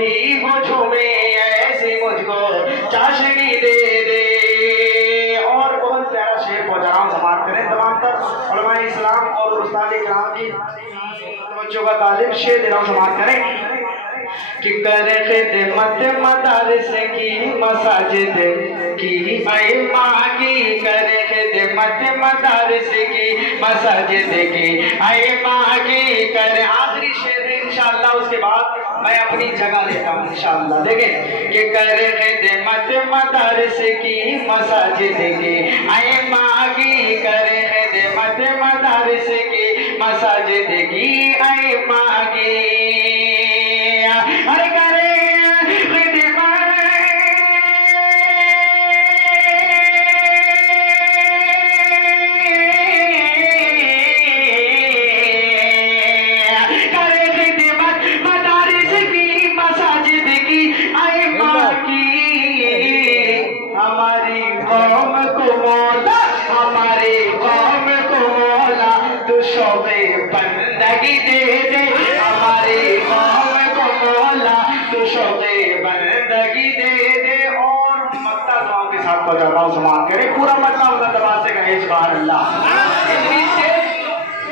بھی ہو جھومے ایسی مجھ کو چاشنی دے دے. اور بہت پیارا شعر پہنچا رہا ہوں، سماعت کریں تمام تر علماء اسلام اور استاد کرام کی بچوں کا طالب. شعر دے رہا ہوں، سماعت کریں. کہ کرے خدمت مدارس کی مساجد کی ائمہ کی، کرے خدمت مدارس کی مساجد کی ائمہ کی کرے. آخری شعر ہے انشاءاللہ، اس کے بعد میں اپنی جگہ لیتا ہوں انشاءاللہ. دیکھیں کہ کرے خدمت مدارس کی مساجد کی ائمہ کی، کرے خدمت مدارس کی مساجد کی ائمہ کی. ارے کرے خدمت مدارس کی مساجد کی ائمہ کی. ہماری قوم کو مولا، ہماری قوم کو مولا تو شوق بندگی دے دے. ہماری قوم کو مولا تو شوق بندگی دے دے. اور مکتا دعاؤں کے ساتھ پڑھ جاتا ہوں، سماعت کریں. پورا مکتا ہوگا دبا سے کہیں سبحان اللہ.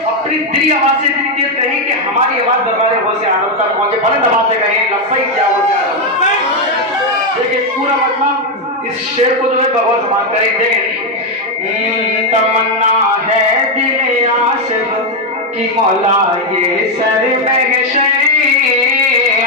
اپنی دلی آواز سے اتنی دیر کہیں کہ ہماری آواز دربار غوث اعظم تک پہنچے. بڑے دبا سے کہیں لبیک یا غوث اعظم. دیکھیں پورا مطلب اس شعر کو جو ہے بغور سماعت کریں. دیکھیں تمنا ہے دل آصف کی مولا یہ سر محشر.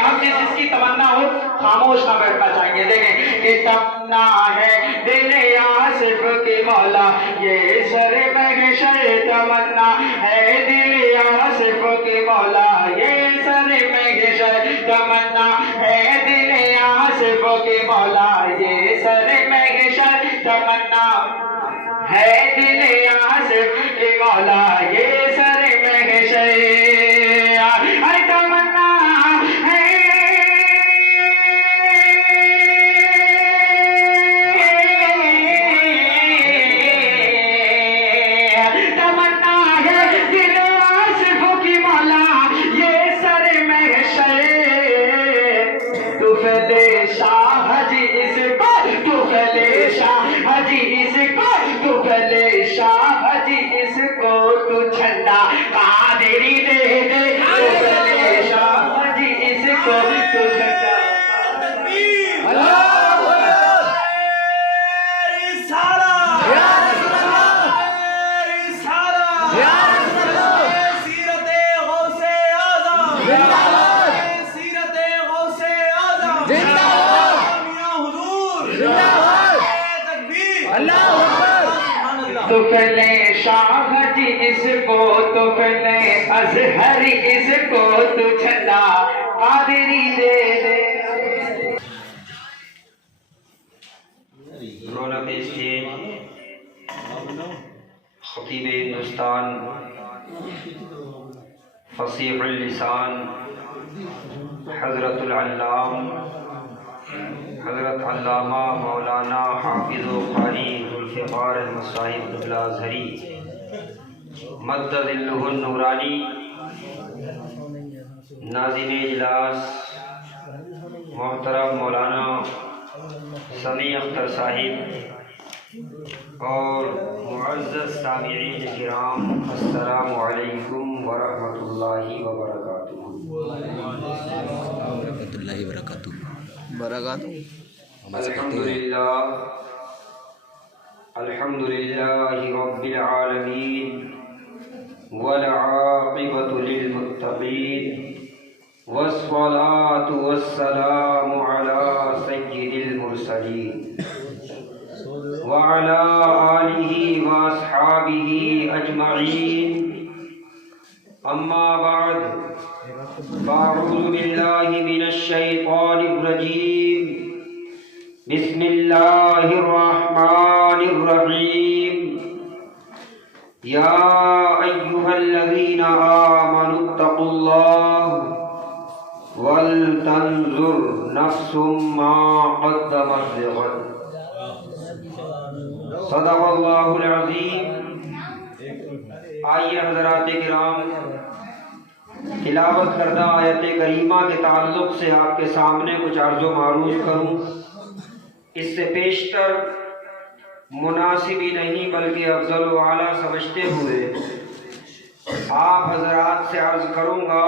ہم جس کی تمنا ہو خاموش نہ بیٹھنا چاہیے. دیکھیں کہ تمنا ہے دل آصف کی مولا یہ سر محشر. تمنا ہے دل آصف کی مولا یہ سر محشر. تمنا ہے دل آصف کی مولا یہ سر محشر. تمنا ہے دل آصف کی مولا یہ سر محشر. ارے تمنا ہے تمنا ہے دل آصف کی مولا یہ سر محشر. تو فدے شاہ جی اس کو، تو فدے شاہ جی اس کو، تو فدے شاہ جی اس کو تو جھنڈا قادری دے دے. تو فدے شاہ جی اس کو تو جھنڈا. تو پہلے شاہ جی اس کو، تو پہلے ازہر اس کو تو جھنڈا قادری دے دے. رونق اسٹیج خطیب ہندوستان، فصیح اللسان حضرت العلام حضرت علامہ مولانا حافظ و قاری ذوالفقار احمد صاحب قبلہ ازہری مد ظلہ النورانی. ناظرین اجلاس محترم مولانا سمیع اختر صاحب اور معزز سامعین کرام، السلام علیکم ورحمۃ اللہ وبرکاتہ. ورحمۃ اللہ وبرکاتہ. الحمد للہ رب العالمین والعاقبۃ للمتقین والصلاة والسلام علی سید المرسلین وعلى آلہ واصحابہ اجمعین. اما بعد فاعوذ باللہ من الشیطان الرجیم. بسم اللہ الرحمن الرحیم. یا ایہا الذین آمنوا اتقوا اللہ ولتنظر نفس ما قدمت لغد. صدق اللہ العظیم. آئیے حضرات کرام، تلاوت کردہ آیت کریمہ کے تعلق سے آپ کے سامنے کچھ عرض و معروض کروں، اس سے پیشتر مناسب ہی نہیں بلکہ افضل و اعلیٰ سمجھتے ہوئے آپ حضرات سے عرض کروں گا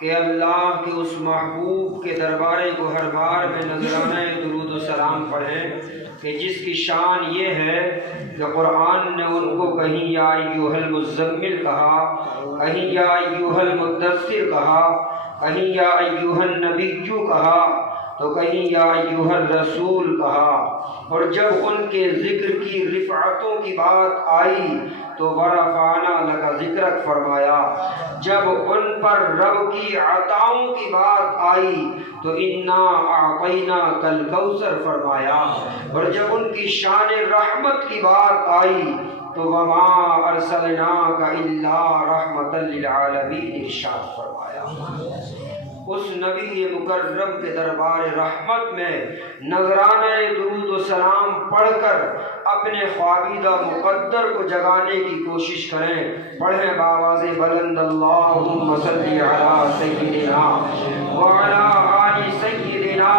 کہ اللہ کے اس محبوب کے دربار گوہربار میں نذرانہ درود و سلام پڑھیں کہ جس کی شان یہ ہے کہ قرآن نے ان کو کہیں یا ایھا المزمل کہا، کہیں یا ایھا المدثر کہا، کہیں یا ایھا النبی کہا، تو کہیں یا ایھا الرسول کہا، اور جب ان کے ذکر کی رفعتوں کی بات آئی تو ورفعنا لک ذکرک فرمایا، جب ان پر رب کی عطاؤں کی بات آئی تو انا اعطیناک الکوثر فرمایا، اور جب ان کی شان رحمت کی بات آئی تو وما ارسلناک الا رحمتا للعالمین ارشاد فرمایا۔ اس نبی مکرم کے دربار رحمت میں نذرانہ درود و سلام پڑھ کر اپنے خوابیدہ مقدر کو جگانے کی کوشش کریں۔ پڑھیں بآواز بلند اللہم صلی علی سیدنا وعلی آل سیدنا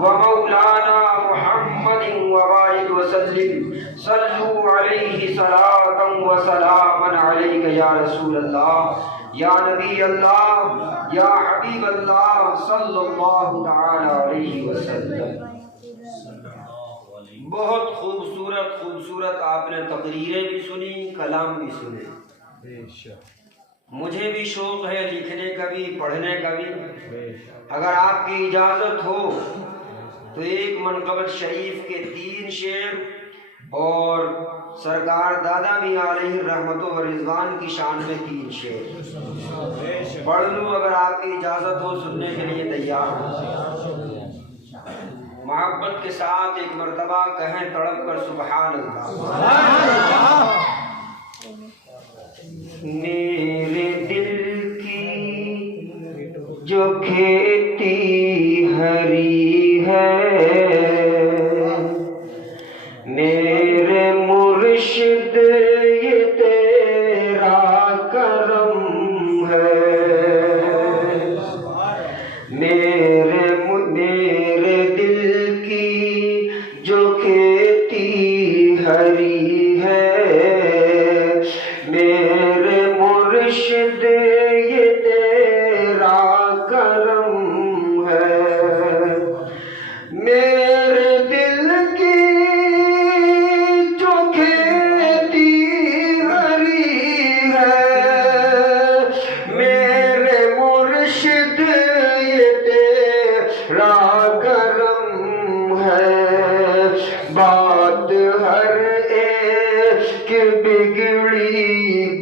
ومولانا محمد وبارک وسلم، صلوا علیہ صلاۃ وسلاما علیک یا رسول اللہ، یا نبی اللہ، یا حبیب اللہ صلی اللہ تعالی علیہ وسلم۔ بہت خوبصورت آپ نے تقریریں بھی سنی، کلام بھی سنے۔ مجھے بھی شوق ہے لکھنے کا بھی، پڑھنے کا بھی۔ اگر آپ کی اجازت ہو تو ایک منقبت شریف کے 3 شعر اور سرکار دادا بھی علیہ رحمت و رضوان کی شان میں 3 شعر پڑھ لوں، اگر آپ کی اجازت ہو سننے کے لیے تیار ہوں؟ محبت کے ساتھ ایک مرتبہ کہیں تڑپ کر سبحان اللہ۔ میرے دل کی جو کھیتی ہری ہے، میرے مرشد یہ تیرا کرم ہے، میرے دل کی جو کھیتی ہری ہے، میرے مرشد یہ تیرا کرم ہے، میرے دل کی جو کھیتی ہری ہے، میرے مرشد یہ تیرا کرم ہے، بات ہر ایک بگڑی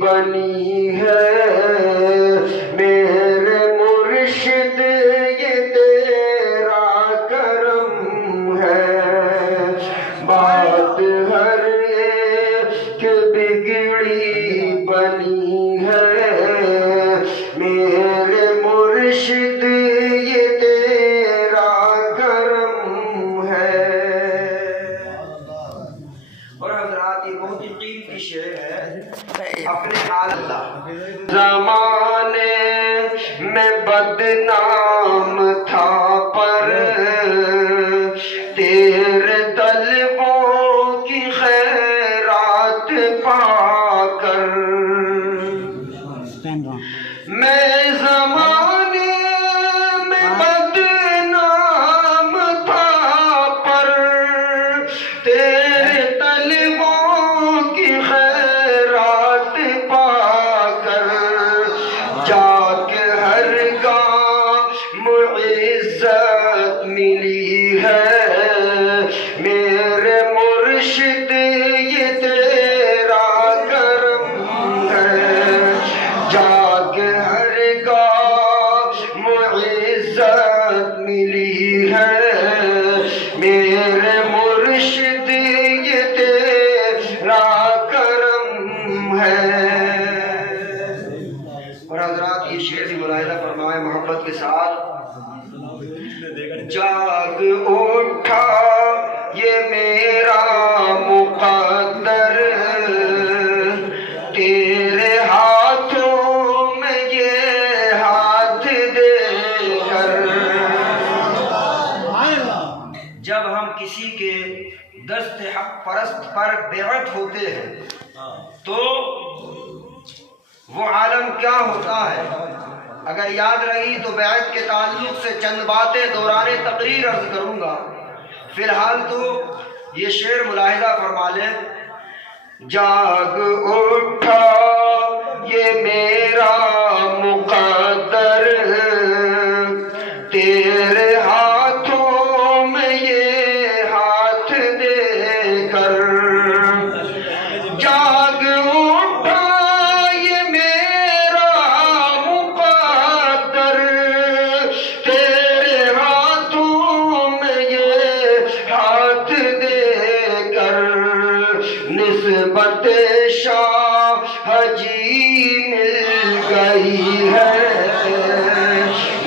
بنی ہے، میرے مرشد یہ تیرا کرم ہے، بات ہر ایک بگڑی بنی ہے، میرے مرشد یہ تیرا کرم ہے۔ اور حضرات یہ بہت ہی قیمتی شعر ہے اپنے حال اللہ۔ زمانے میں بدنام تھا پر تیرے طلبوں کی خیرات پا کر، میں زمانے میں بدنام تھا پر تیرے طلبوں کی خیرات پا کر، جا کے ہر گام عزت ملی ہے، میرے مرشد یہ تیرا کرم ہے، جا کے ہر گام عزت ملی ہے، میرے مرشد یہ تیرا کرم ہے۔ اور حضرات یہ شعر بھی ملاحظہ فرمائے محبت کے ساتھ۔ جاگ اٹھا یہ میرا مقدر، تیرے ہاتھوں میں یہ دست حق پرست پر بیعت ہوتے ہیں تو وہ عالم کیا ہوتا ہے؟ اگر یاد رہی تو بیعت کے تعلق سے چند باتیں دوران تقریر عرض کروں گا. فی الحال تو یہ شعر ملاحظہ فرما لیں. جاگ اٹھا یہ میرا مقدر، تیرے ہاتھوں میں یہ ہاتھ دے کر. جاگ اٹھا یہ میرا مقدر، تیرے ہاتھوں میں یہ ہاتھ دے کر. نسبت شاہ جی مل گئی ہے،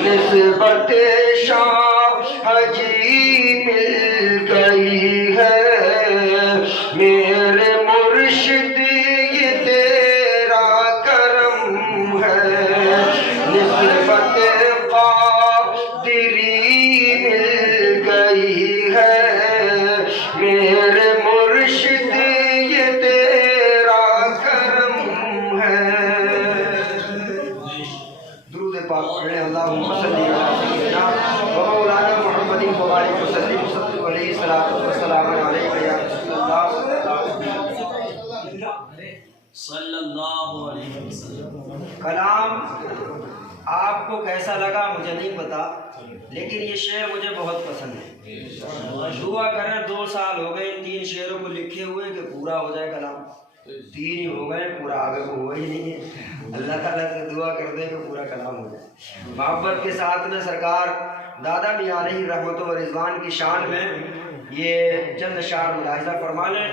نسبت شاہ جی مل گئی ہے. میرے مرشد یہ تیرا کرم ہے. نسبت قادری مل گئی ہے. میرے مرشد یہ تیرا کرم ہے. درود پاک پڑھیں. اللہم صلی علی سیدنا و مولانا محمد وبارک وسلم صلی علیہ السلام علیکم یا رسول اللہ صلی اللہ علیہ وسلم. کلام آپ کو کیسا لگا مجھے نہیں پتا، لیکن یہ شعر مجھے بہت پسند ہے. دعا کریں 2 سال ہو گئے ان 3 شعروں کو لکھے ہوئے کہ پورا ہو جائے کلام. 3 ہی ہو گئے، پورا آگے کو ہوا ہی نہیں ہے. اللہ تعالیٰ سے دعا کر دے کہ پورا کلام ہو جائے. محبت کے ساتھ میں سرکار دادا میاں علیہ رحمت و رضوان کی شان میں یہ چند اشعار ملاحظہ فرما لیں.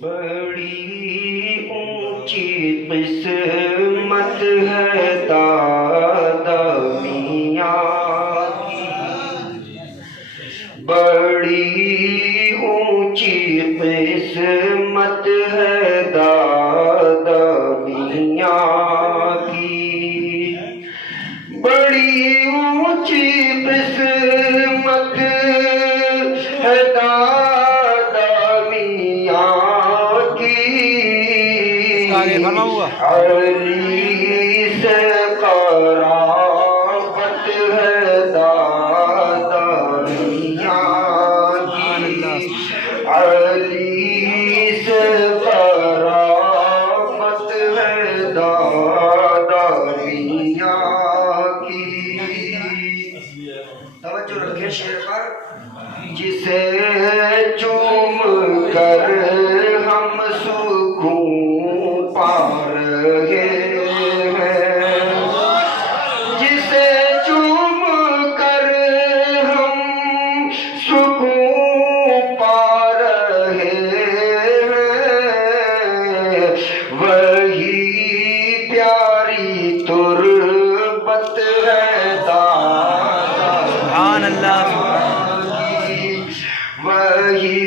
بڑی اونچی قسمت ہے دادا میاں کی، بڑی اونچی قسمت ہے دادا میاں کی. بڑی اونچی قسمت ہے دادا میاں کی. علی سے قرابت ہے دادا میاں کی. علی سے قرابت ہے دادا میاں کی. توجہ رکھیں شعر پر. جسے چوم کر ہم سکون پا رہے ہیں، جسے چوم کر ہم سکون پا رہے ہیں، وہی پیاری تربت ہے دادا. سبحان اللہ. وہی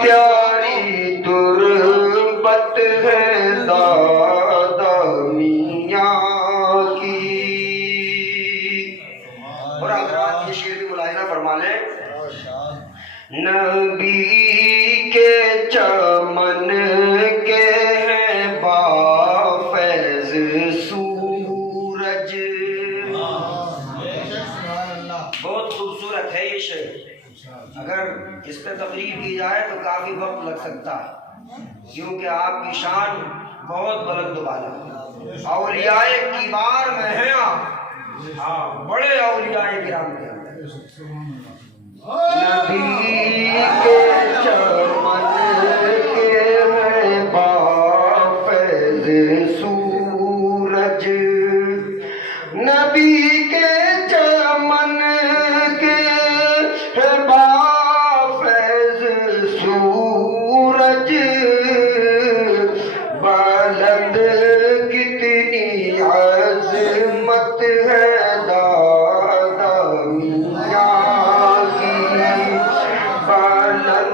پیاری تربت ہے دادا میاں کی. اور حضرات یہ شعر بھی ملاحظہ فرما لیں. نبی کے چمن کے ہیں بافیض سورج. بہت خوبصورت ہے یہ شعر. اگر اس پہ تقریر کی جائے تو کافی وقت لگ سکتا ہے، کیونکہ آپ کی شان بہت بلند و بالا. اولیاء کبار میں ہیں آپ. ہاں، بڑے اولیاء کرام کے اندر. نبی کے چمن کے ہیں بافیض سورج. نبی کے چمن کے ہے بافیض سورج. بلند کتنی عظمت ہے دادا میاں کی. بلند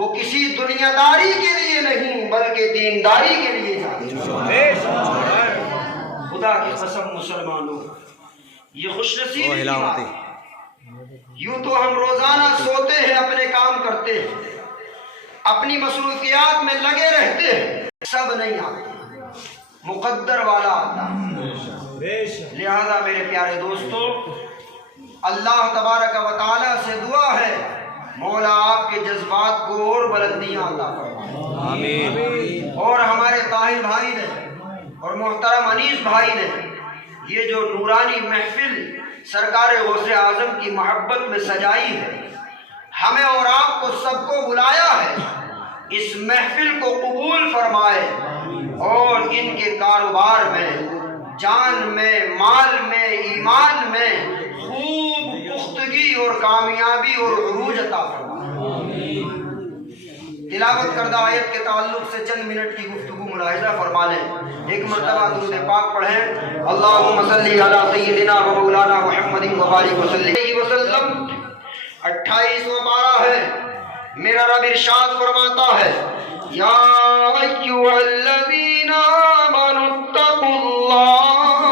وہ کسی دنیا داری کے لیے نہیں بلکہ دینداری کے لیے جاتے ہیں۔ خدا کی قسم مسلمانوں، یہ خوش نصیبی کی بات ہے۔ یوں تو ہم روزانہ سوتے ہیں، اپنے کام کرتے ہیں، اپنی مصروفیات میں لگے رہتے ہیں، سب نہیں آتے، مقدر والا آتا ہے۔ لہذا میرے پیارے دوستو، اللہ تبارک و تعالیٰ سے دعا ہے مولا آپ کے جذبات کو اور بلندیاں عطا فرمائے، آمین۔ اور ہمارے طاہر بھائی نے اور محترم انیس بھائی نے یہ جو نورانی محفل سرکار غوث اعظم کی محبت میں سجائی ہے، ہمیں اور آپ کو سب کو بلایا ہے، اس محفل کو قبول فرمائے اور ان کے کاروبار میں، جان میں، مال میں، ایمان میں خوب پختگی اور کامیابی اور عروج عطا فرمائے۔ تلاوت کردہ آیت کے تعلق سے چند منٹ کی گفتگو ملاحظہ فرما لیں۔ ایک مرتبہ درود پاک پڑھیں، اللہم صلی علی سیدنا و مولانا محمد وبارک وسلم۔ 28واں پارہ ہے، میرا رب ارشاد فرماتا ہے، یا ایھا الذین آمنوا اتقوا اللہ،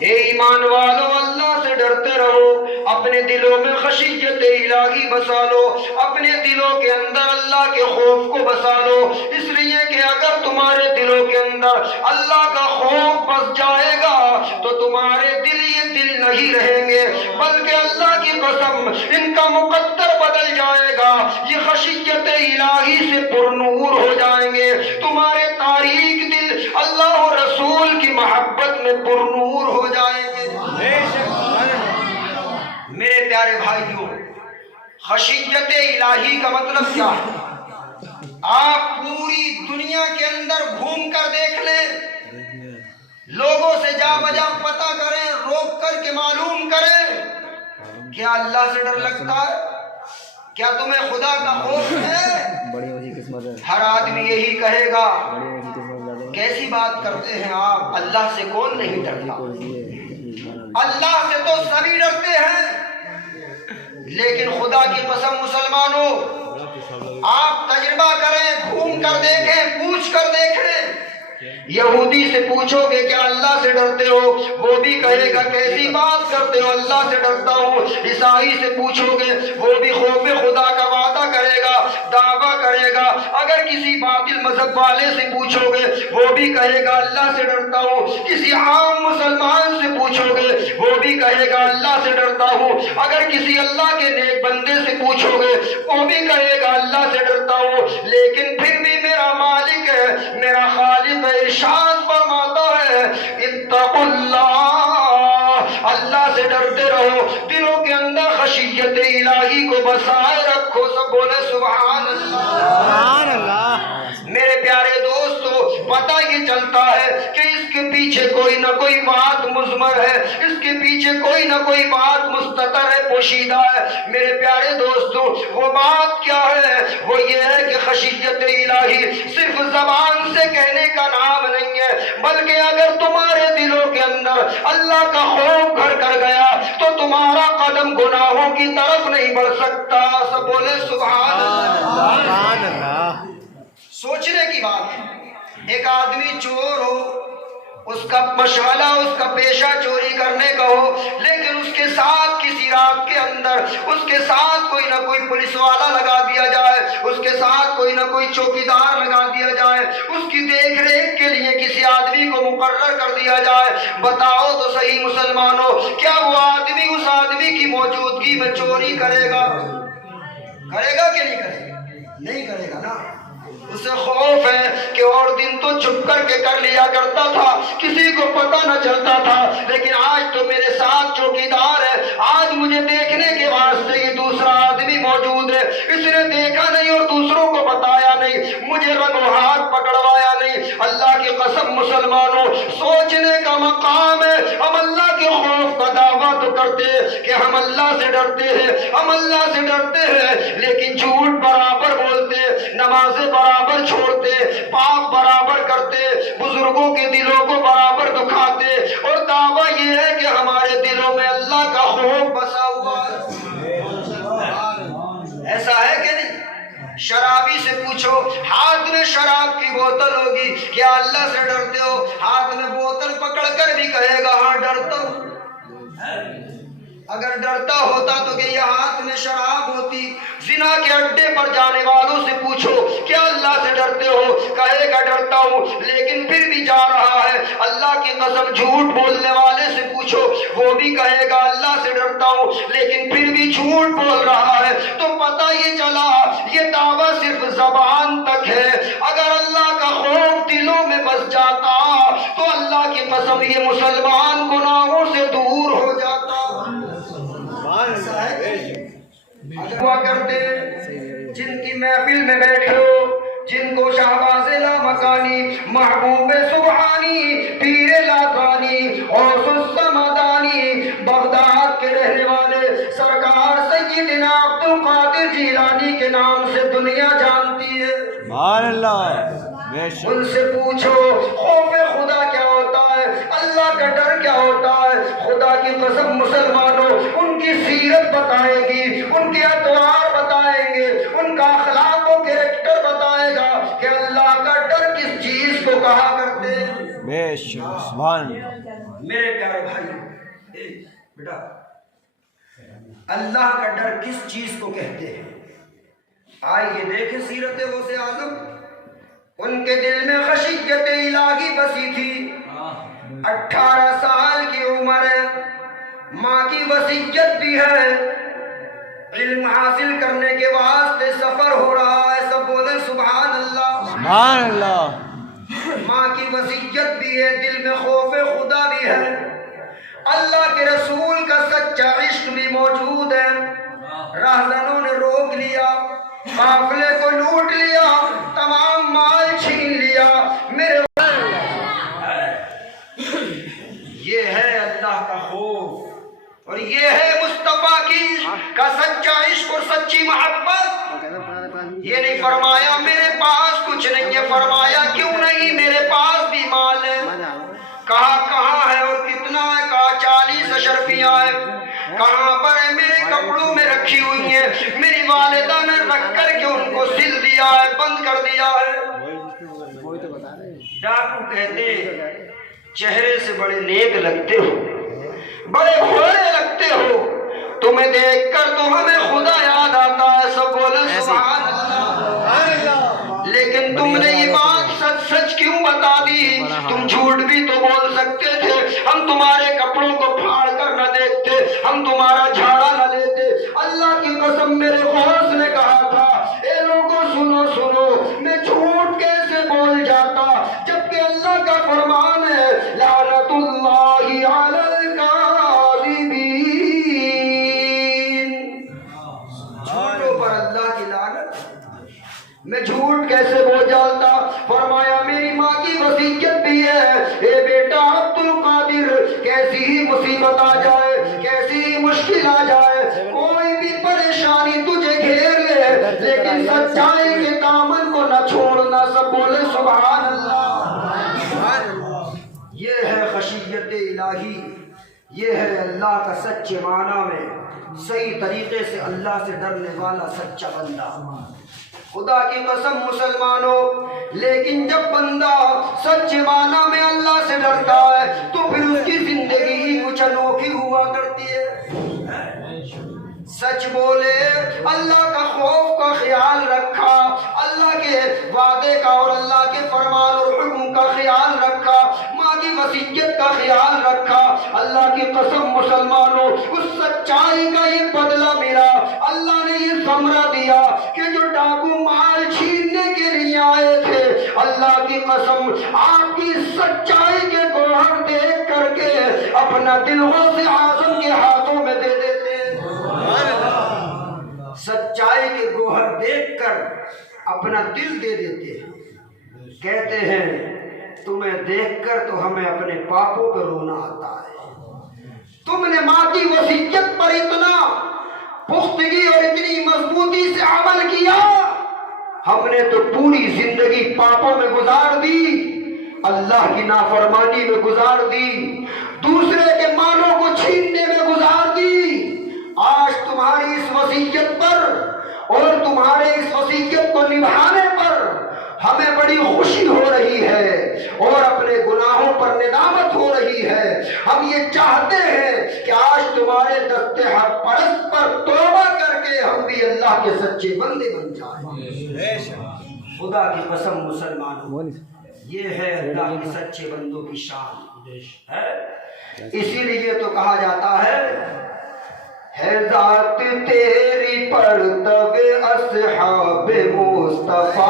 اے ایمان والو اللہ سے ڈرتے رہو، اپنے دلوں میں خشیت الہی بسا لو، اپنے دلوں کے اندر اللہ کے خوف کو بسا لو، اس لیے کہ اگر تمہارے دلوں کے اندر اللہ کا خوف بس جائے گا تو تمہارے دل یہ دل نہیں رہیں گے، بلکہ اللہ کی قسم ان کا مقدر بدل جائے گا، یہ خشیت الہی سے پرنور ہو جائیں گے، تمہارے تاریک دل اللہ و رسول کی محبت میں پرنور ہو جائیں گے۔ میرے پیارے بھائیوں، خشیت الہی کا مطلب کیا ہے؟ آپ پوری دنیا کے اندر گھوم کر دیکھ لیں، لوگوں سے جا بجا پتہ کریں، روک کر کے معلوم کریں، کیا اللہ سے ڈر لگتا ہے؟ کیا تمہیں خدا کا خوف ہے؟ ہر آدمی یہی کہے گا، کیسی بات کرتے ہیں آپ، اللہ سے کون نہیں ڈرتا؟ اللہ سے تو سبھی ڈرتے ہیں، لیکن خدا کی قسم مسلمانوں، آپ تجربہ کریں، گھوم کر دیکھیں، پوچھ کر دیکھیں، یہودی سے پوچھو گے کیا اللہ سے ڈرتے ہو، وہ بھی کہے گا کیسی بات کرتے ہو، اللہ سے ڈرتا ہوں۔ عیسائی سے پوچھو گے، وہ بھی خوف خدا کا وعدہ کرے گا، دعویٰ کرے گا۔ اگر کسی باطل مذہب والے سے پوچھو گے، وہ بھی کہے گا اللہ سے ڈرتا ہوں۔ کسی عام مسلمان سے پوچھو گے، وہ بھی کہے گا اللہ سے ڈرتا ہوں۔ اگر کسی اللہ کے نیک بندے سے پوچھو گے، وہ بھی کہے گا اللہ سے ڈرتا ہوں۔ لیکن پھر بھی میرا مالک ہے، میرا خالق ارشاد فرماتا ہے، اتقوا اللہ، اللہ سے ڈرتے رہو، دلوں کے اندر خشیت الہی کو بسائے رکھو۔ سب بولے سبحان اللہ، سبحان اللہ۔ میرے پیارے دوستو، پتہ یہ چلتا ہے کہ اس کے پیچھے کوئی نہ کوئی بات مضمر ہے، اس کے پیچھے کوئی نہ کوئی بات مستتر ہے، پوشیدہ ہے۔ میرے پیارے دوستو، وہ بات کیا ہے؟ وہ یہ ہے کہ خشیت الہی صرف زبان سے کہنے کا نام نہیں ہے، بلکہ اگر تمہارے دلوں کے اندر اللہ کا خوف گھر کر گیا تو تمہارا قدم گناہوں کی طرف نہیں بڑھ سکتا۔ سب بولے سبحان اللہ۔ سوچنے کی بات ہے، ایک آدمی چور ہو، اس کا مشغلہ، اس کا پیشہ چوری کرنے کا ہو، لیکن اس کے ساتھ کسی رات کے اندر اس کے ساتھ کوئی نہ کوئی پولیس والا لگا دیا جائے، اس کے ساتھ کوئی نہ کوئی چوکیدار لگا دیا جائے، اس کی دیکھ ریکھ کے لیے کسی آدمی کو مقرر کر دیا جائے۔ بتاؤ تو صحیح مسلمانوں، کیا وہ آدمی اس آدمی کی موجودگی میں چوری کرے گا؟ کرے گا کہ نہیں کرے گا؟ نہیں کرے گا نا۔ اسے خوف ہے کہ اور دن تو چھپ کر کے کر لیا کرتا تھا، کسی کو پتہ نہ چلتا تھا، لیکن آج تو میرے ساتھ چوکیدار ہے، آج مجھے دیکھنے کے واسطے یہ دوسرا آدمی موجود ہے، اس نے دیکھا نہیں اور دوسروں کو بتایا نہیں، مجھے رنگوں ہاتھ پکڑوایا نہیں۔ اللہ کی قسم مسلمانوں، سوچنے کا مقام ہے۔ ہم اللہ کے خوف کا دعویٰ تو کرتے کہ ہم اللہ سے ڈرتے ہیں، ہم اللہ سے ڈرتے ہیں، لیکن جھوٹ برابر بولتے، نمازیں برابر چھوڑتے، پاپ برابر کرتے، بزرگوں کے دلوں کو برابر دکھاتے، اور دعویٰ یہ ہے کہ ہمارے دلوں میں اللہ کا خوف بسا ہوا ہے۔ شرابی سے پوچھو ہاتھ میں شراب کی بوتل ہوگی کیا اللہ سے ڈرتے ہو؟ ہاتھ میں بوتل پکڑ کر بھی کہے گا ہاں ڈرتا ہوں۔ اگر ڈرتا ہوتا تو کہ یہ ہاتھ میں شراب ہوتی۔ زنا کے اڈے پر جانے والوں سے پوچھو کیا اللہ سے ڈرتے ہو؟ کہے گا ڈرتا ہوں لیکن پھر بھی جا رہا ہے۔ اللہ کی قسم جھوٹ بولنے والے سے پوچھو وہ بھی کہے گا اللہ سے ڈرتا ہوں لیکن پھر بھی جھوٹ بول رہا ہے۔ تو پتہ یہ چلا یہ دعویٰ صرف زبان تک ہے، اگر اللہ کا خوف دلوں میں بس جاتا تو اللہ کی قسم یہ مسلمان گناہوں سے دور ہو جاتا۔ ہوا کرتے جن کی محفل میں بیٹھے ہو، جن کو شہباز لامکانی، محبوب سبحانی، پیر لازانی، غوث السمدانی، بغداد کے رہنے والے سرکار سیدنا عبد القادر جیلانی کے نام سے دنیا جانتی ہے۔ سبحان اللہ۔ ان سے پوچھو خوف خدا کیا ہوتا ہے، اللہ کا ڈر کیا ہوتا ہے۔ خدا کی قسم مسلمانوں ان کی سیرت بتائے گی، ان کے اطوار بتائیں گے، ان کا اخلاق و کریکٹر بتائے گا کہ اللہ کا ڈر کس چیز کو کہا کرتے ہیں۔ بے شک سبحان اللہ۔ میرے پیارے بھائی بیٹا اللہ کا ڈر کس چیز کو کہتے ہیں؟ آئیے دیکھیں سیرت غوث اعظم۔ ان کے دل میں خشیت الہی بسی تھی، 18 سال کی عمر ہے، ماں کی وصیت بھی ہے، علم حاصل کرنے کے واسطے سفر ہو رہا ہے، سب بولے سبحان اللہ۔ سبحان اللہ۔ ماں کی وصیت بھی ہے، دل میں خوف خدا بھی ہے، اللہ کے رسول کا سچا عشق بھی موجود ہے۔ راہزنوں نے روک لیا، قافلے کو لوٹ لیا، تمام مال چھین لیا۔ میرے یہ ہے اللہ کا خوف اور یہ ہے مصطفیٰ کا سچا عشق اور سچی محبت۔ یہ نہیں فرمایا میرے پاس کچھ نہیں ہے، فرمایا کیوں نہیں میرے پاس بھی مال ہے۔ کہا کہاں ہے اور کتنا ہے؟ کہا 40 اشرفیاں ہیں۔ کہاں پر ہے؟ میرے کپڑوں میں رکھی ہوئی ہیں، میری والدہ نے رکھ کر کے ان کو سل دیا ہے، بند کر دیا ہے۔ ڈاکو کہتے چہرے سے بڑے نیک لگتے ہو، بڑے بھولے لگتے ہو، تمہیں دیکھ کر تو ہمیں خدا یاد آتا ہے، سب بولے سبحان اللہ۔ لیکن تم نے یہ بات سچ سچ کیوں بتا دی؟ تم جھوٹ بھی تو بول سکتے تھے، ہم تمہارے کپڑوں کو پھاڑ کر نہ دیکھتے، ہم تمہارا جھاڑا نہ لیتے۔ اللہ کی قسم میرے غوث نے کہا تھا اے لوگوں سنو سنو، میں جھوٹ کیسے بول جاتا جبکہ اللہ کا فرمان ہے لعنت اللہ علی الکاذبین، جھوٹوں پر اللہ کی لعنت۔ میں جھوٹ کیسے بول جاتا؟ فرمایا میری ماں کی وصیت بھی ہے، اے بیٹا عبد القادر کیسی ہی مصیبت آ جائے، کیسی ہی مشکل آ جائے، کوئی بھی پریشانی تجھے گھیر لے، لیکن سچائی کے دامن کو نہ چھوڑنا، سب بولے سبحان اللہ۔ یہ ہے خشیت الہی، یہ ہے اللہ کا سچے معنی میں صحیح طریقے سے اللہ سے ڈرنے والا سچا بندہ۔ خدا کی قسم مسلمانوں، لیکن جب بندہ سچ معنی میں اللہ سے ڈرتا ہے تو پھر اس کی زندگی ہی کچھ انوکھی ہوا کرتی ہے۔ سچ بولے، اللہ کا خوف کا خیال رکھا، اللہ کے وعدے کا اور اللہ کے فرمان اور حکم کا خیال رکھا، ماں کی وصیت کا خیال رکھا، اللہ کی قسم مسلمانوں اس سچائی کا یہ بدلہ ملا۔ اللہ نے یہ ثمرہ دیا کہ جو ڈاکو مال چھیننے کے لیے آئے تھے، اللہ کی قسم آپ کی سچائی کے گوہر دیکھ کر کے اپنا دل غوث اعظم کے ہاتھوں میں دے دیتے۔ سچائی کے گوہر دیکھ کر اپنا دل دے دیتے، کہتے ہیں تمہیں دیکھ کر تو ہمیں اپنے پاپوں پہ رونا آتا ہے، تم نے ماں کی وصیت پر اتنا پختگی اور اتنی مضبوطی سے عمل کیا، ہم نے تو پوری زندگی پاپوں میں گزار دی، اللہ کی نافرمانی میں گزار دی، دوسرے کے مالوں کو چھیننے میں گزار دی۔ آج تمہاری اس وصیت پر اور تمہارے اس وصیت کو نبھانے پر ہمیں بڑی خوشی ہو رہی ہے اور اپنے گناہوں پر ندامت ہو رہی ہے۔ ہم یہ چاہتے ہیں کہ آج تمہارے دست حق پرست پر توبہ کر کے ہم بھی اللہ کے سچے بندے بن جائیں۔ خدا کی قسم مسلمانوں، یہ ہے اللہ کے سچے بندوں کی شان ہے۔ اسی لیے تو کہا جاتا ہے ذات تیری پرتو اصحاب مصطفیٰ،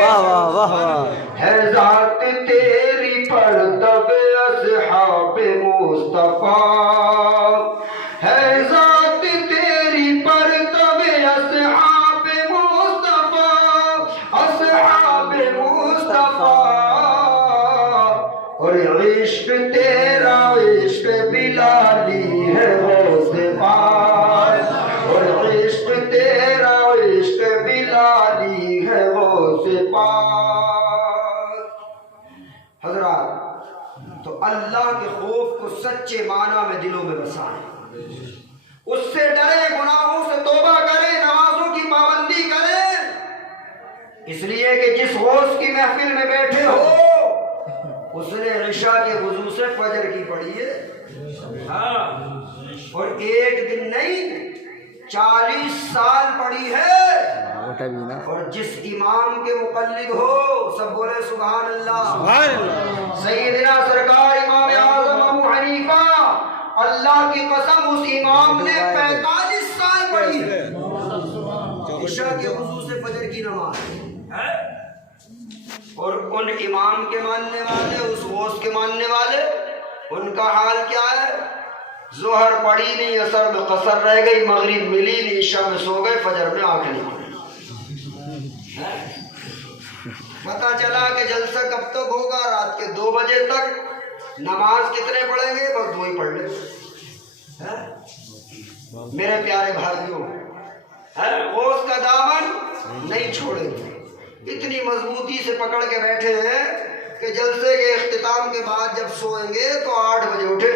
واہ واہ واہ واہ، ہے ذات تیری پرتو اصحاب مصطفیٰ، ہے ذات تیری پرتو اصحاب مصطفیٰ، اصحاب مصطفیٰ، اور عشق تیرا عشق بلالی ہے غوث پاک، اور عشق تیرا عشق بلالی ہے غوث پاک۔ حضرات، تو اللہ کے خوف کو سچے معنی میں دلوں میں بسائیں، اس سے ڈرے، گناہوں سے توبہ کریں، نمازوں کی پابندی کریں، اس لیے کہ جس غوث کی محفل میں بیٹھے ہو اس نے عشاء کے وضو سے فجر کی پڑھی ہے، ہاں، اور ایک دن نہیں 40 سال پڑھی ہے، اور جس امام کے مقلد ہو، سب بولے سبحان اللہ، سیدنا سرکار امام اعظم ابو حنیفہ، اللہ کی قسم اس امام نے 45 سال پڑھی ہے عشاء کے وضو سے فجر کی نماز ہے۔ اور ان امام کے ماننے والے، اس غوث کے ماننے والے، ان کا حال کیا ہے؟ ظہر پڑی نہیں، عصر میں قصر رہ گئی، مغرب ملی نہیں، عشاء میں سو گئے، فجر میں آنکھ نہیں کھلی۔ پتہ چلا کہ جلسہ کب تک ہوگا؟ رات کے 2 بجے تک۔ نماز کتنے پڑھیں گے؟ بس 2 ہی پڑھ لیں۔ میرے پیارے بھائیوں، غوث کا دامن نہیں چھوڑیں گے، اتنی مضبوطی سے پکڑ کے بیٹھے ہیں کہ جلسے کے اختتام کے بعد جب سوئیں گے تو 8 بجے اٹھے،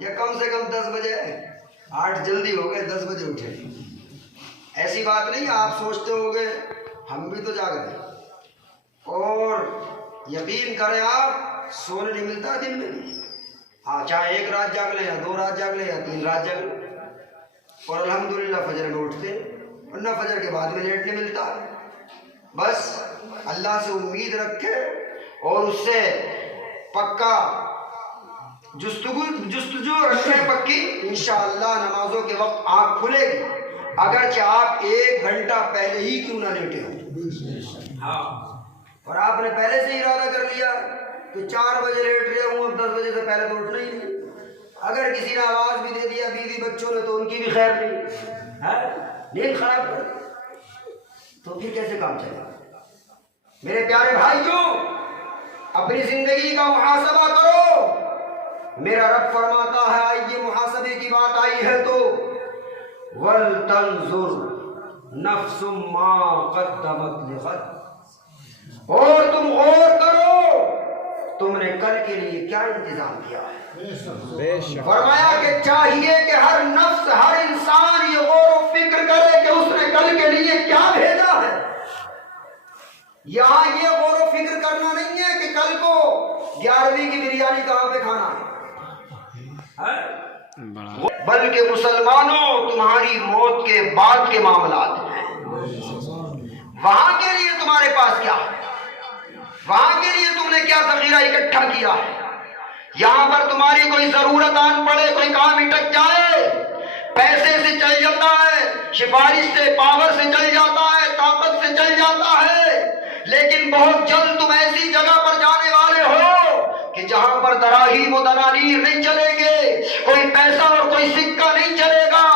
یا کم سے کم 10 بجے، 8 جلدی ہو گئے، 10 بجے اٹھے۔ ایسی بات نہیں، آپ سوچتے ہو گے ہم بھی تو جاگ رہے ہیں، اور یقین کریں آپ، سونے نہیں ملتا دن میں، ہاں، چاہے 1 رات جاگ لیں یا 2 رات جاگ لیں یا 3 رات جاگ لیں، اور الحمدللہ فجر میں اٹھتے، ورنہ فجر کے بعد میں لیٹ نہیں ملتا۔ بس اللہ سے امید رکھے اور اس سے پکا جستجو رکھے پکی، انشاءاللہ نمازوں کے وقت آنکھ کھلے گی، اگرچہ آپ 1 گھنٹہ پہلے ہی کیوں نہ لیٹے ہوں، ہاں، اور آپ نے پہلے سے ارادہ کر لیا کہ 4 بجے لیٹ رہے ہوں، اب 10 بجے سے پہلے تو اٹھنا ہی نہیں۔ اگر کسی نے آواز بھی دے دیا بیوی بچوں نے تو ان کی بھی خیر نہیں، نیند خراب کر تو پھر کیسے کام چلے گا؟ میرے پیارے بھائیوں، اپنی زندگی کا محاسبہ کرو۔ میرا رب فرماتا ہے، آئیے محاسبے کی بات آئی ہے تو وَلْتَنْظُرْ نَفْسٌ مَا قَدَّمَتْ لِغَدٍ، اور تم غور کرو تم نے کل کے لیے کیا انتظام کیا ہے۔ فرمایا کہ چاہیے کہ ہر نفس، ہر انسان یہ غور و فکر کرے کہ اس نے کل کے لیے کیا بھیجا ہے۔ یہاں یہ غور و فکر کرنا نہیں ہے کہ کل کو 11ویں کی بریانی کہاں پہ کھانا ہے، بلکہ مسلمانوں تمہاری موت کے بعد کے معاملات ہیں، وہاں کے لیے تمہارے پاس کیا ہے، وہاں کے لیے تم نے کیا ذخیرہ اکٹھا کیا ہے۔ یہاں پر تمہاری کوئی ضرورت آن پڑے، کوئی کام اٹک جائے، پیسے سے چل جاتا ہے، سفارش سے، پاور سے چل جاتا ہے، طاقت سے چل جاتا ہے، لیکن بہت جلد تم ایسی جگہ پر جانے والے ہو کہ جہاں پر دراہیم و دنانیر نہیں چلیں گے، کوئی پیسہ اور کوئی سکہ نہیں چلے گا،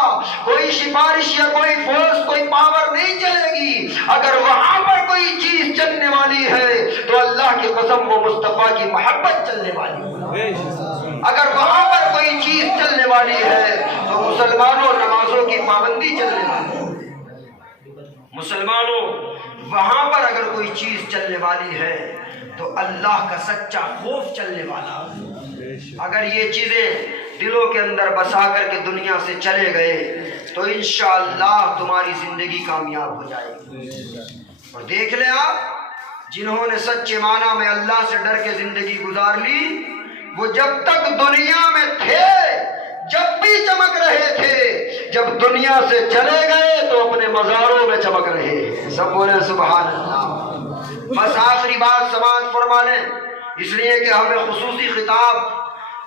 کوئی سفارش یا کوئی فورس، کوئی پاور نہیں چلے گی۔ اگر وہاں پر کوئی چیز چلنے والی ہے تو اللہ کی قسم وہ مصطفیٰ کی محبت چلنے والی ہے۔ اگر وہاں پر کوئی چیز چلنے والی ہے تو مسلمانوں نمازوں کی پابندی چلنے والی ہے۔ مسلمانوں وہاں پر اگر کوئی چیز چلنے والی ہے تو اللہ کا سچا خوف چلنے والا ہے۔ اگر یہ چیزیں دلوں کے اندر بسا کر کے دنیا سے چلے گئے تو انشاءاللہ تمہاری زندگی کامیاب ہو جائے گی۔ اور دیکھ لیں آپ، جنہوں نے سچے معنی میں اللہ سے ڈر کے زندگی گزار لی، وہ جب تک دنیا میں تھے جب بھی چمک رہے تھے، جب دنیا سے چلے گئے تو اپنے مزاروں میں چمک رہے۔ سب بولے سبحان اللہ۔ بس آخری بات سماعت فرما لیں، اس لیے کہ ہمیں خصوصی خطاب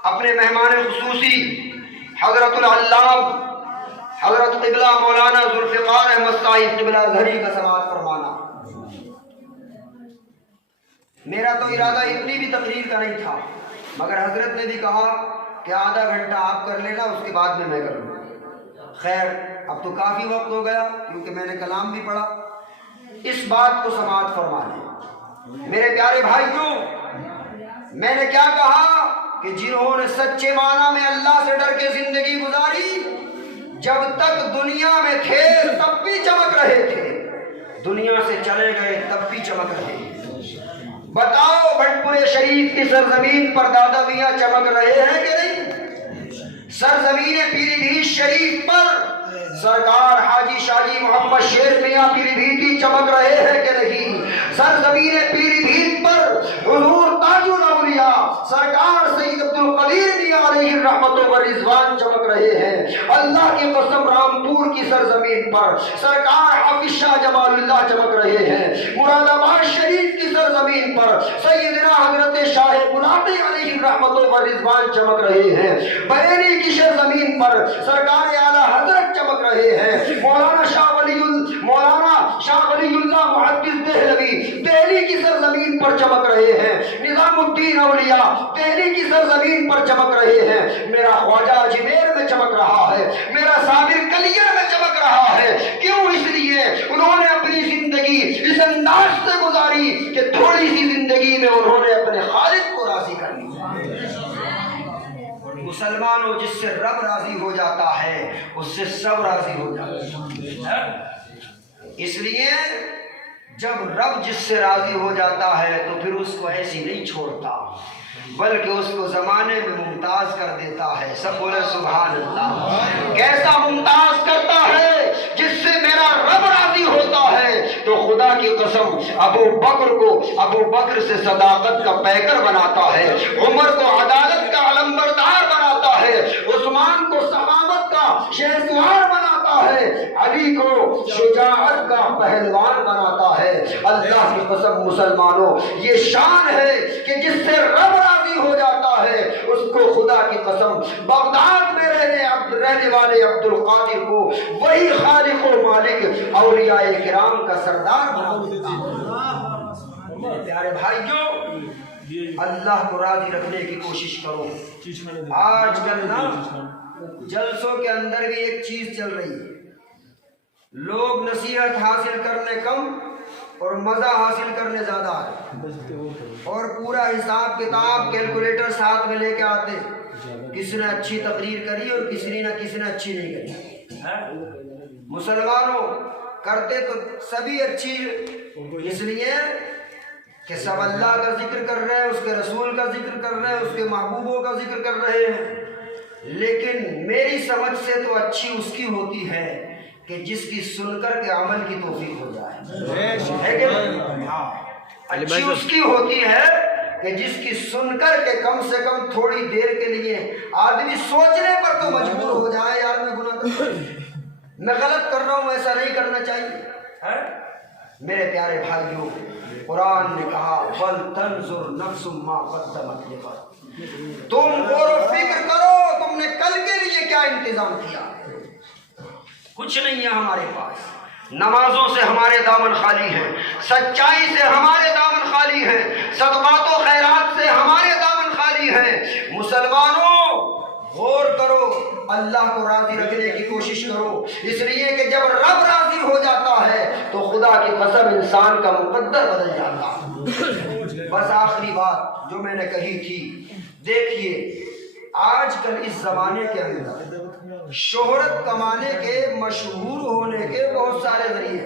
اپنے مہمان خصوصی حضرت العلام حضرت قبلہ مولانا ذوالفقار احمد صاحب قبلہ ازہری کا سماعت فرمانا۔ میرا تو ارادہ اتنی بھی تقریر کا نہیں تھا، مگر حضرت نے بھی کہا کہ آدھا گھنٹہ آپ کر لینا، اس کے بعد میں کروں گا۔ خیر اب تو کافی وقت ہو گیا کیونکہ میں نے کلام بھی پڑھا، اس بات کو سماعت فرما لیں۔ میرے پیارے بھائیوں، میں نے کیا کہا کہ جنہوں نے سچے معنی میں اللہ سے ڈر کے زندگی گزاری، جب تک دنیا میں تھے تب بھی چمک رہے تھے، دنیا سے چلے گئے تب بھی چمک رہے ہیں۔ بتاؤ بھٹپورے شریف کی سرزمین پر دادا میاں چمک رہے ہیں کہ نہیں؟ سرزمین پیلی بھیت شریف پر سرکار حاجی شاجی محمد شیر میاں پیلی بھیتی چمک رہے ہیں کہ نہیں؟ سرزمین پیلی بھیت پر حضور تاج الاولیاء سرکار سید عبدالقدیر میاں علیہ الرحمت و رضوان چمک رہے ہیں۔ اللہ کی قسم رامپور کی سرزمین پر سرکار حافظ شاہ جمال اللہ چمک رہے ہیں۔ مراد آباد شریف کی سرزمین پر سیدنا حضرت شاہ بلاٹی علیہ الرحمت و رضوان چمک رہے ہیں۔ بریلی کی سرزمین پر سرکار اعلیٰ حضرت چمک رہے ہیں۔ مولانا شاہ ولی اللہ محدث دہلوی دہلی کی سرزمین پر چمک رہے ہیں۔ نظام الدین اولیاء دہلی کی سرزمین پر چمک رہے ہیں۔ میرا خواجہ اجمیر میں چمک رہا ہے، میرا صابر کلیہ میں چمک رہا ہے۔ کیوں؟ اس لیے انہوں نے اپنی زندگی اس انداز سے گزاری کہ تھوڑی سی زندگی میں انہوں نے اپنے خالق کو راضی کر لیا۔ مسلمانوں، جس سے رب راضی ہو جاتا ہے اس سے سب راضی ہو جاتے ہیں۔ اس لیے جب رب جس سے راضی ہو جاتا ہے تو پھر اس کو ایسی نہیں چھوڑتا، بلکہ اس کو زمانے میں ممتاز کر دیتا ہے۔ سب بولے سبحان اللہ۔ کیسا ممتاز کرتا ہے؟ جس سے میرا رب راضی ہوتا ہے تو خدا کی قسم ابو بکر سے صداقت کا پیکر بناتا ہے، عمر کو عدالت کا علمبردار بناتا ہے، عثمان کو صحابت کا شہسوار بناتا ہے، علی کو شجاعت کا پہلوان بناتا ہے۔ اللہ کی قسم مسلمانوں، یہ شان ہے کہ جس سے رب راضی ہو جاتا ہے اس کو خدا کی قسم بغداد میں رہنے والے عبد القادر کو وہی خالق و مالک اولیاء کرام کا سردار بنا دیتا ہے۔ پیارے بھائیوں، اللہ کو راضی رکھنے کی کوشش کرو۔ آج کل نا جلسوں کے اندر بھی ایک چیز چل رہی ہے، لوگ نصیحت حاصل کرنے کم اور مزہ حاصل کرنے زیادہ آتے، اور پورا حساب کتاب کیلکولیٹر ساتھ میں لے کے آتے، کس نے اچھی تقریر کری اور کس نے اچھی نہیں کری۔ مسلمانوں، کرتے تو سبھی اچھی، اس لیے کہ سب اللہ کا ذکر کر رہے ہیں، اس کے رسول کا ذکر کر رہے ہیں، اس کے محبوبوں کا ذکر کر رہے ہیں، لیکن میری سمجھ سے تو اچھی اس کی ہوتی ہے کہ جس کی سن کر کے عمل کی توفیق ہو جائے۔ ہاں، اچھی اس کی ہوتی ہے کہ جس کی سن کر کے کم سے کم تھوڑی دیر کے لیے آدمی سوچنے پر تو مجبور ہو جائے، یار میں گناہ کر رہا ہوں، میں غلط کر رہا ہوں، ایسا نہیں کرنا چاہیے۔ میرے پیارے بھائیوں، قرآن نے کہا بل تنظر نفس ما قدمت لغد، تم غور و فکر کرو تم نے کل کے لیے کیا انتظام کیا۔ کچھ نہیں ہے ہمارے پاس، نمازوں سے ہمارے دامن خالی ہیں، سچائی سے ہمارے دامن خالی ہیں، صدقات و خیرات سے ہمارے دامن خالی ہیں۔ مسلمانوں، غور کرو، اللہ کو راضی رکھنے کی کوشش کرو، اس لیے کہ جب رب راضی ہو جاتا ہے تو خدا کی قسم انسان کا مقدر بدل جاتا ہے۔ بس آخری بات جو میں نے کہی تھی، دیکھیے آج کل اس زمانے کے اندر شہرت کمانے کے، مشہور ہونے کے بہت سارے ذریعے،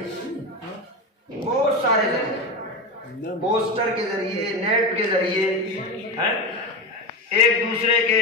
پوسٹر کے ذریعے، نیٹ کے ذریعے، ایک دوسرے کے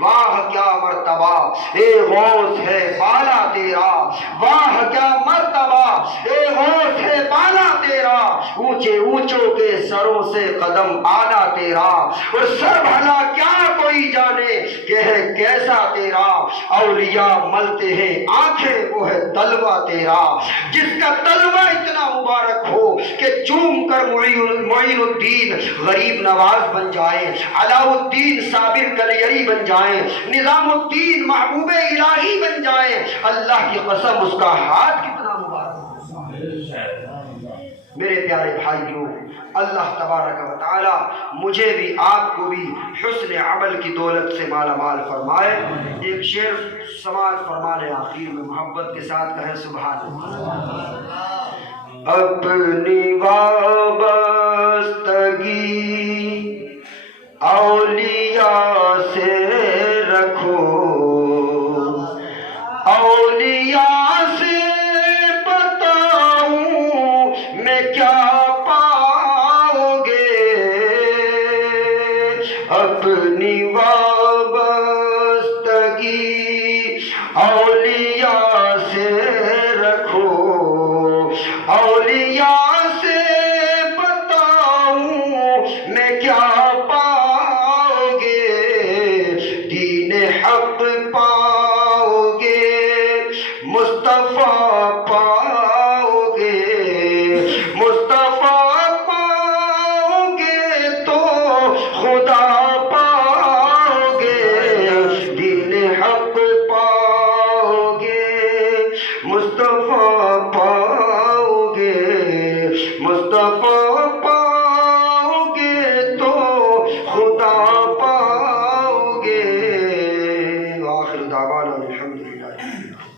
واہ کیا مرتبہ اے غوث ہے بالا تیرا، واہ کیا مرتبہ اے غوث ہے بالا تیرا، اونچے اونچوں کے سروں سے قدم آنا تیرا، اور سر بھلا کیا کوئی جانے کہ ہے کیسا تیرا، اولیاء ملتے ہیں آنکھیں وہ ہے تلوہ تیرا، جس کا تلوہ اتنا مبارک ہو کہ چوم کر معین الدین غریب نواز بن جائیں، علاء الدین صابر کلیری بن جائیں، نظام الدین محبوب الہی بن جائیں، اللہ کی قسم اس کا ہاتھ کتنا مبارک ہو۔ میرے پیارے بھائیوں، اللہ تبارک و تعالی مجھے بھی آپ کو بھی حسن عمل کی دولت سے مالا مال فرمائے۔ ایک شعر سماعت فرمانے آخر میں محبت کے ساتھ کہیں سبحان اللہ۔ اپنی وابستگی اولیاء سے رکھو، اولیاء سے بتاؤں میں کیا پاؤ گے، اپنی وابستگی اولیاء سے رکھو، اولیاء سے بتاؤں میں کیا پاؤ گے، دین حق پاؤ گے، مصطفیٰ پاؤ گے، مصطفیٰ پاؤ گے تو خدا پاؤ گے، دین حق پاؤ گے، مصطفیٰ پاؤ گے، مصطفیٰ